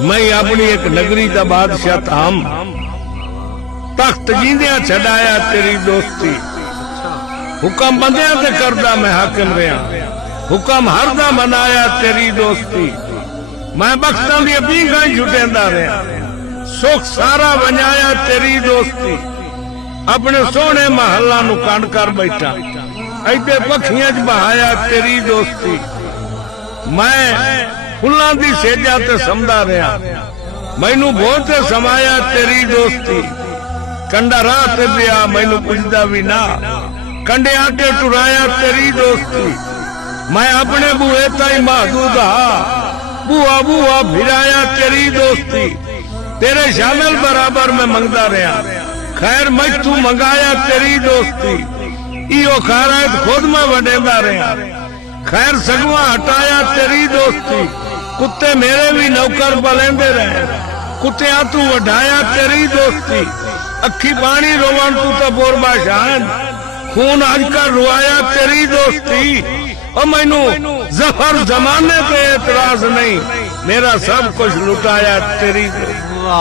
मैं अपनी एक नगरी का बादशाह थाम तख्त जींदिया छड़ाया तेरी दोस्ती। हुक्म बंदिया ते करदा मैं हाकिम रहा, हुक्म हरदा मनाया तेरी दोस्ती। मैं बख्तां दी पींघां छुटेंदा रहा, सुख सारा वंजाया तेरी दोस्ती। अपने सोहने महल्ला नू कंड कर बैठा, ऐदे पखियां च बहाया तेरी दोस्ती। मैं फुल्लां दी सेजा ते समदा रहा, मैनू बहुत समाया तेरी दोस्ती। कंडा राह ते पिया मैनू पुछदा भी ना, कंडे आके टुराया तेरी दोस्ती। मैं अपने बूहे ताई महदूद हा, बुआ बुआ फिराया तेरी दोस्ती। तेरे शामिल बराबर में मंगदा रहा, खैर मैं तू मंगाया तेरी दोस्ती। इो खैरात खुद में वडेंदा रहा, खैर सगवा हटाया तेरी दोस्ती। कुत्ते मेरे भी नौकर बलेंदे रहे, कुत्तियां तू वढाया तेरी दोस्ती। अखी पानी रोवन तू तो बोरबा शान, खून आजकल रुआया तेरी दोस्ती। और मैनू जफर जमाने पे एतराज नहीं, मेरा सब कुछ लुटाया तेरी दोस्ती।